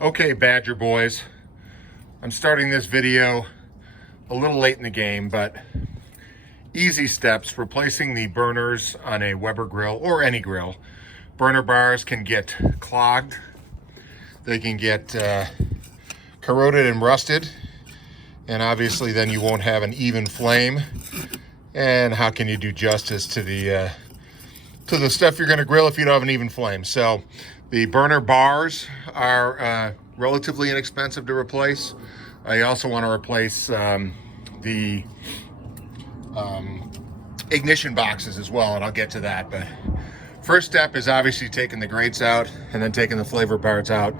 Okay, Badger boys, I'm starting this video a little late in the game, but easy steps replacing the burners on a Weber grill or any grill. Burner bars can get clogged, they can get corroded and rusted, and obviously then you won't have an even flame. And how can you do justice to the stuff you're going to grill if you don't have an even flame? So the burner bars are relatively inexpensive to replace. You also want to replace the ignition boxes as well, and I'll get to that. But first step is obviously taking the grates out and then taking the flavor bars out.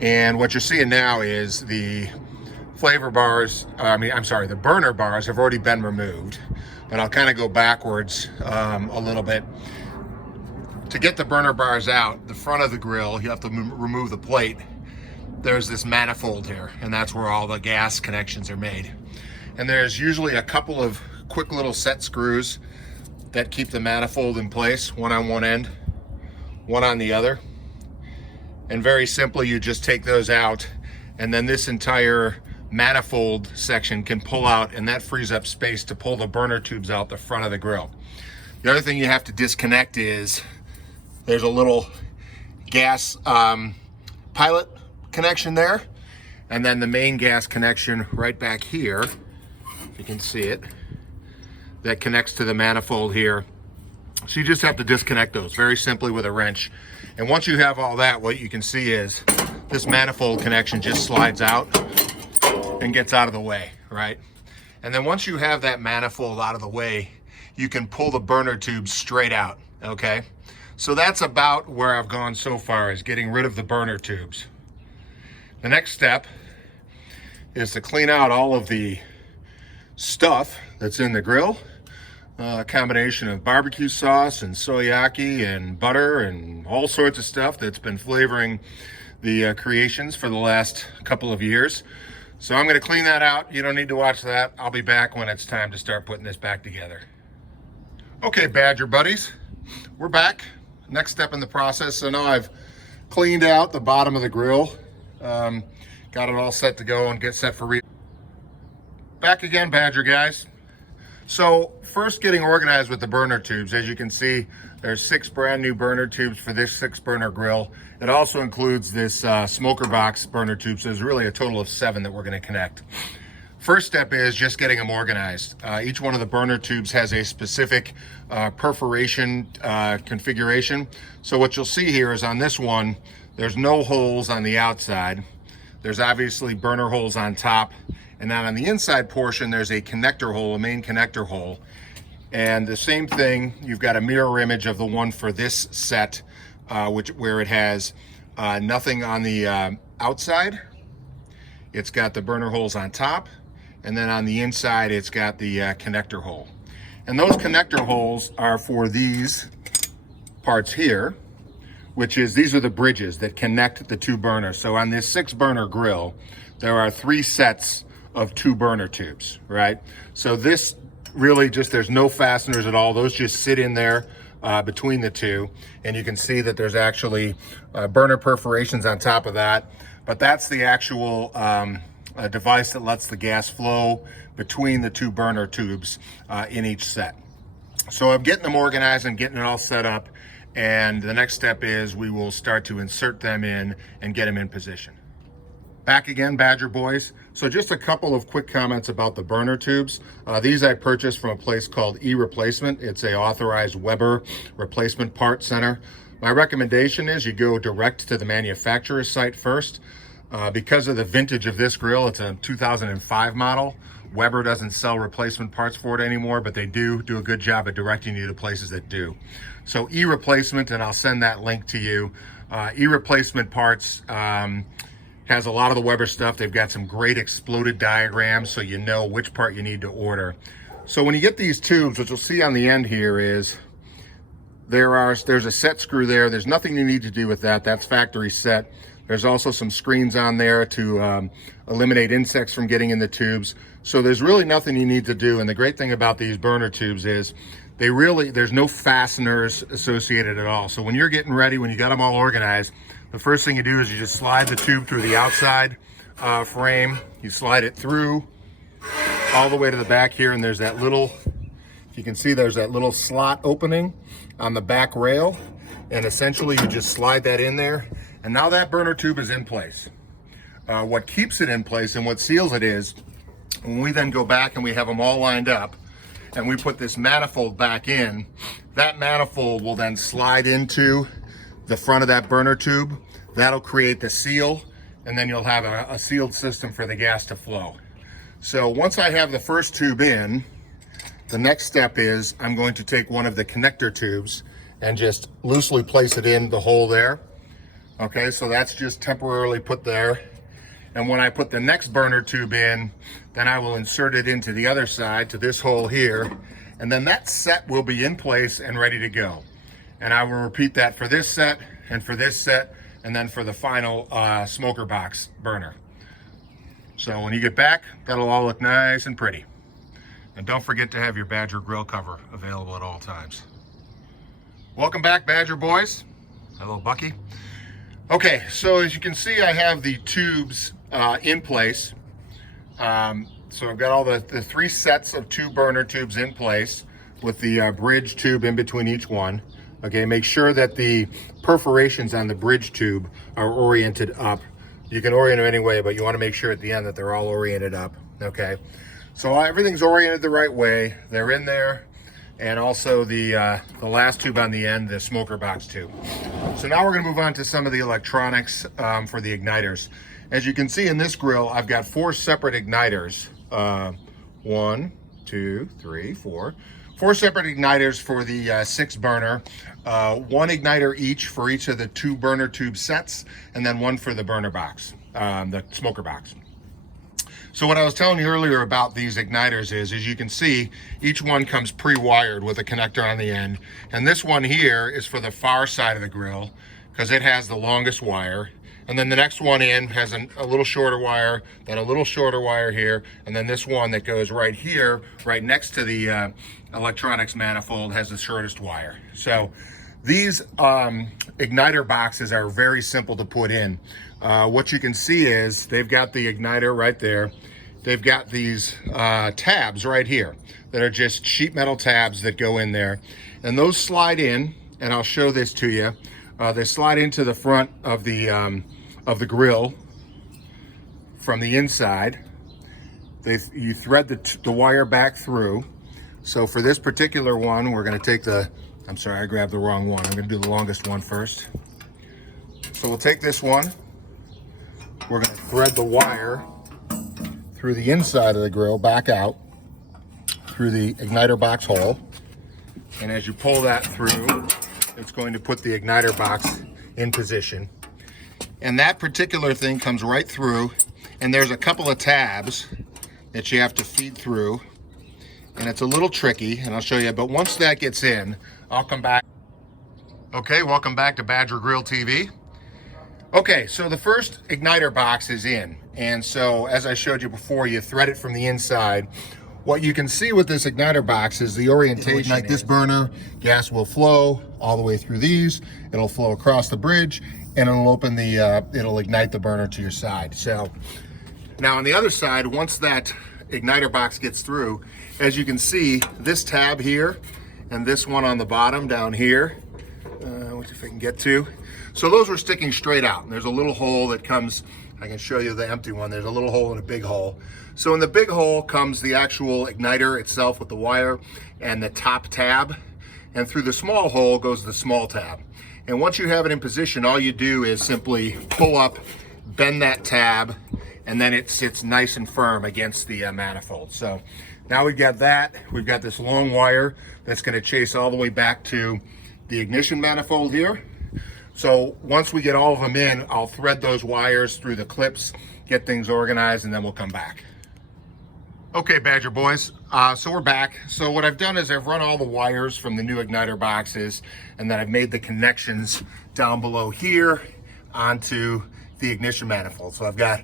And what you're seeing now is the flavor bars, the burner bars have already been removed. But I'll kind of go backwards a little bit. To get the burner bars out, the front of the grill, you have to remove the plate. There's this manifold here, and that's where all the gas connections are made. And there's usually a couple of quick little set screws that keep the manifold in place, one on one end, one on the other. And very simply, you just take those out, and then this entire manifold section can pull out, and that frees up space to pull the burner tubes out the front of the grill. The other thing you have to disconnect is there's a little gas pilot connection there, and then the main gas connection right back here, if you can see it, that connects to the manifold here. So you just have to disconnect those very simply with a wrench. And once you have all that, what you can see is this manifold connection just slides out and gets out of the way, right? And then once you have that manifold out of the way, you can pull the burner tubes straight out, okay? So that's about where I've gone so far, is getting rid of the burner tubes. The next step is to clean out all of the stuff that's in the grill. A combination of barbecue sauce and soyaki and butter and all sorts of stuff that's been flavoring the creations for the last couple of years. So I'm going to clean that out. You don't need to watch that. I'll be back when it's time to start putting this back together. Okay, Badger buddies, we're back. Next step in the process. So now I've cleaned out the bottom of the grill. Got it all set to go and get set for back again, Badger guys. So first, getting organized with the burner tubes. As you can see, there's 6 brand new burner tubes for this 6-burner grill. It also includes this smoker box burner tube, so there's really a total of 7 that we're going to connect. First step is just getting them organized. Each one of the burner tubes has a specific perforation configuration. So what you'll see here is on this one, there's no holes on the outside. There's obviously burner holes on top. And then on the inside portion, there's a connector hole, a main connector hole. And the same thing, you've got a mirror image of the one for this set, where it has nothing on the outside. It's got the burner holes on top. And then on the inside, it's got the connector hole. And those connector holes are for these parts here, which is, these are the bridges that connect the 2 burners. So on this 6-burner grill, there are 3 sets of 2 burner tubes, right? So this really just, there's no fasteners at all. Those just sit in there between the 2. And you can see that there's actually burner perforations on top of that. But that's the actual device that lets the gas flow between the 2 burner tubes in each set. So I'm getting them organized and getting it all set up. And the next step is we will start to insert them in and get them in position. Back again, Badger boys. So just a couple of quick comments about the burner tubes. These I purchased from a place called E-Replacement. It's a authorized Weber replacement part center. My recommendation is you go direct to the manufacturer's site first. Because of the vintage of this grill, it's a 2005 model. Weber doesn't sell replacement parts for it anymore, but they do a good job at directing you to places that do. So E-Replacement, and I'll send that link to you. E-Replacement parts has a lot of the Weber stuff. They've got some great exploded diagrams so you know which part you need to order. So when you get these tubes, what you'll see on the end here is there's a set screw there. There's nothing you need to do with that. That's factory set. There's also some screens on there to eliminate insects from getting in the tubes. So there's really nothing you need to do. And the great thing about these burner tubes is there's no fasteners associated at all. So when you're getting ready, when you got them all organized, the first thing you do is you just slide the tube through the outside frame. You slide it through all the way to the back here, and there's that little, you can see there's that little slot opening on the back rail, and essentially you just slide that in there, and now that burner tube is in place. What keeps it in place and what seals it is, when we then go back and we have them all lined up, and we put this manifold back in, that manifold will then slide into the front of that burner tube. That'll create the seal, and then you'll have a sealed system for the gas to flow. So once I have the first tube in, the next step is I'm going to take one of the connector tubes and just loosely place it in the hole there. Okay, so that's just temporarily put there. And when I put the next burner tube in, then I will insert it into the other side to this hole here. And then that set will be in place and ready to go. And I will repeat that for this set and for this set, and then for the final smoker box burner. So when you get back, that'll all look nice and pretty. And don't forget to have your Badger grill cover available at all times. Welcome back, Badger boys. Hello, Bucky. Okay, so as you can see, I have the tubes in place. So I've got all the 3 sets of 2 burner tubes in place with the bridge tube in between each one. Okay, make sure that the perforations on the bridge tube are oriented up. You can orient them any way, but you want to make sure at the end that they're all oriented up. Okay, so everything's oriented the right way. They're in there, and also the last tube on the end, the smoker box tube. So now we're going to move on to some of the electronics for the igniters. As you can see in this grill, I've got 4 separate igniters. 1, 2, 3, 4. 4 separate igniters for the 6 burner. 1 igniter each for each of the 2 burner tube sets, and then 1 for the burner box, the smoker box. So what I was telling you earlier about these igniters is, as you can see, each one comes pre-wired with a connector on the end. And this one here is for the far side of the grill because it has the longest wire. And then the next one in has a little shorter wire, then a little shorter wire here, and then this one that goes right here, right next to the electronics manifold, has the shortest wire. So these igniter boxes are very simple to put in. What you can see is they've got the igniter right there. They've got these tabs right here that are just sheet metal tabs that go in there. And those slide in, and I'll show this to you. They slide into the front of the grill from the inside. You thread the wire back through. So for this particular one, we're going to take I'm sorry, I grabbed the wrong one. I'm going to do the longest one first. So we'll take this one. We're going to thread the wire through the inside of the grill back out through the igniter box hole. And as you pull that through, it's going to put the igniter box in position. And that particular thing comes right through, and there's a couple of tabs that you have to feed through, and it's a little tricky, and I'll show you, but once that gets in, I'll come back. Okay, welcome back to Badger Grill TV. Okay, so the first igniter box is in, and so as I showed you before, you thread it from the inside. What you can see with this igniter box is the orientation. Like this burner, gas will flow all the way through these. It'll flow across the bridge, and it'll open it'll ignite the burner to your side. So now on the other side, once that igniter box gets through, as you can see, this tab here and this one on the bottom down here, which if I can get to. So those are sticking straight out, and there's a little hole that comes. I can show you the empty one. There's a little hole and a big hole. So in the big hole comes the actual igniter itself with the wire and the top tab. And through the small hole goes the small tab. And once you have it in position, all you do is simply pull up, bend that tab, and then it sits nice and firm against the manifold. So now we've got that. We've got this long wire that's going to chase all the way back to the ignition manifold here. So once we get all of them in, I'll thread those wires through the clips, get things organized, and then we'll come back. Okay, Badger boys, so we're back. So what I've done is I've run all the wires from the new igniter boxes, and then I've made the connections down below here onto the ignition manifold. So I've got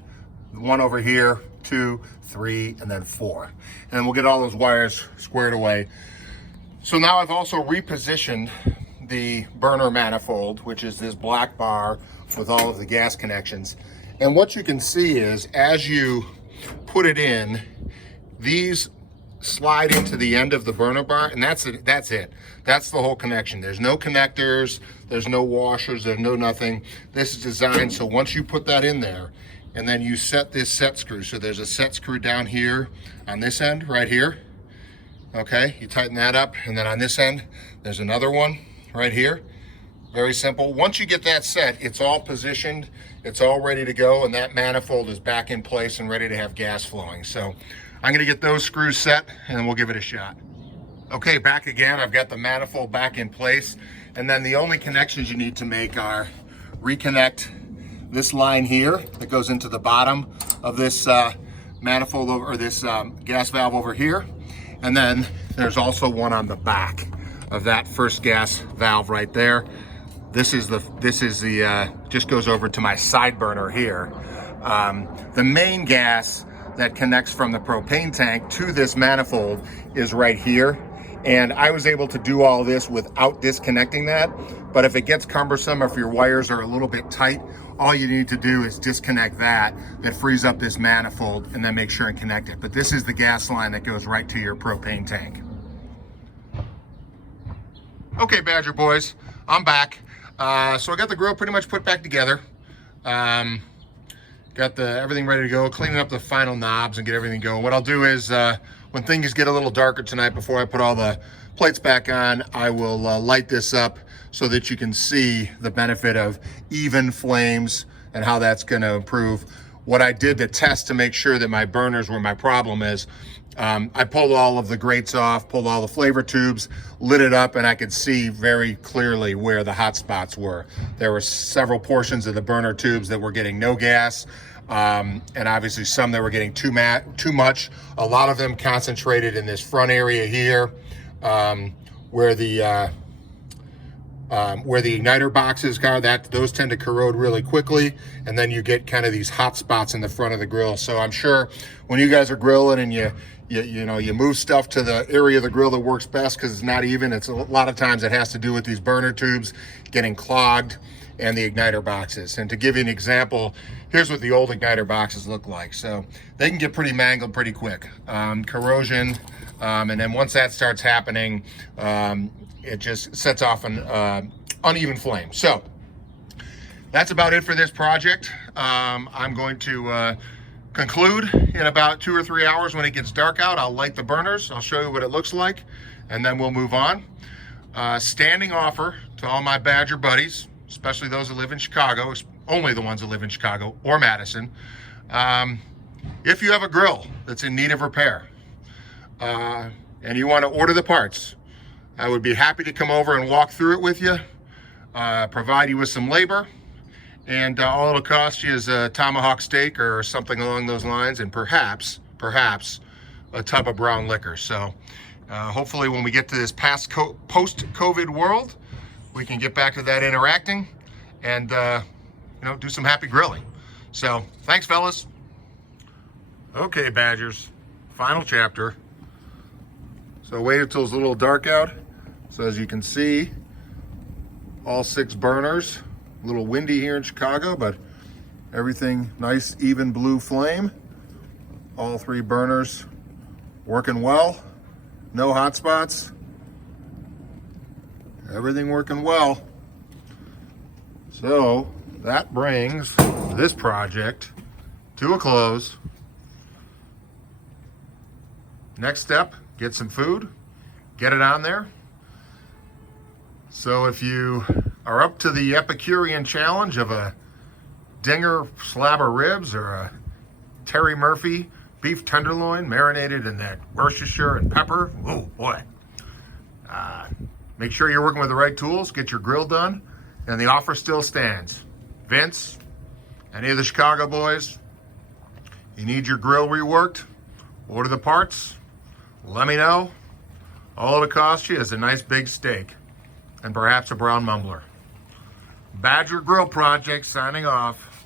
one over here, 2, 3, and then 4. And we'll get all those wires squared away. So now I've also repositioned the burner manifold, which is this black bar with all of the gas connections. And what you can see is as you put it in, these slide into the end of the burner bar, and that's it. That's the whole connection. There's no connectors, there's no washers, there's no nothing. This is designed so once you put that in there, and then you set this set screw. So there's a set screw down here on this end, right here. Okay, you tighten that up, and then on this end, there's another one right here. Very simple. Once you get that set, it's all positioned, it's all ready to go, and that manifold is back in place and ready to have gas flowing. So I'm gonna get those screws set, and then we'll give it a shot. Okay, back again. I've got the manifold back in place, and then the only connections you need to make are reconnect this line here that goes into the bottom of this manifold or this gas valve over here. And then there's also one on the back of that first gas valve right there. This is the just goes over to my side burner here. The main gas that connects from the propane tank to this manifold is right here. And I was able to do all this without disconnecting that. But if it gets cumbersome, if your wires are a little bit tight, all you need to do is disconnect that frees up this manifold, and then make sure and connect it. But this is the gas line that goes right to your propane tank. Okay, Badger boys, I'm back. So I got the grill pretty much put back together. Got everything ready to go, cleaning up the final knobs and get everything going. What I'll do is when things get a little darker tonight, before I put all the plates back on, I will light this up so that you can see the benefit of even flames and how that's going to improve. What I did to test to make sure that my burners were my problem is I pulled all of the grates off, pulled all the flavor tubes, lit it up, and I could see very clearly where the hot spots were. There were several portions of the burner tubes that were getting no gas, and obviously some that were getting too much. A lot of them concentrated in this front area here, where the igniter boxes are, those tend to corrode really quickly, and then you get kind of these hot spots in the front of the grill. So I'm sure when you guys are grilling and you move stuff to the area of the grill that works best, because it's not even, it's a lot of times it has to do with these burner tubes getting clogged and the igniter boxes. And to give you an example, here's what the old igniter boxes look like. So they can get pretty mangled pretty quick. Corrosion, and then once that starts happening, it just sets off an uneven flame. So that's about it for this project. I'm going to conclude in about 2 or 3 hours. When it gets dark out, I'll light the burners. I'll show you what it looks like, and then we'll move on. Standing offer to all my Badger buddies, especially those that live in Chicago, only the ones that live in Chicago or Madison. If you have a grill that's in need of repair, and you want to order the parts, I would be happy to come over and walk through it with you, provide you with some labor, and all it'll cost you is a tomahawk steak or something along those lines, and perhaps a tub of brown liquor. So hopefully when we get to this post-COVID world, we can get back to that interacting and do some happy grilling. So thanks, fellas. Okay, Badgers, final chapter. So wait until it's a little dark out. So as you can see, all 6 burners. A little windy here in Chicago, but everything nice, even blue flame. All 3 burners working well. No hot spots. Everything working well. So that brings this project to a close. Next step, get some food, get it on there. So if you are up to the Epicurean challenge of a dinger slab of ribs or a Terry Murphy beef tenderloin marinated in that Worcestershire and pepper, oh boy. Make sure you're working with the right tools, get your grill done, and the offer still stands. Vince, any of the Chicago boys, you need your grill reworked, order the parts, let me know. All it'll cost you is a nice big steak and perhaps a brown mumbler. Badger Grill Project signing off.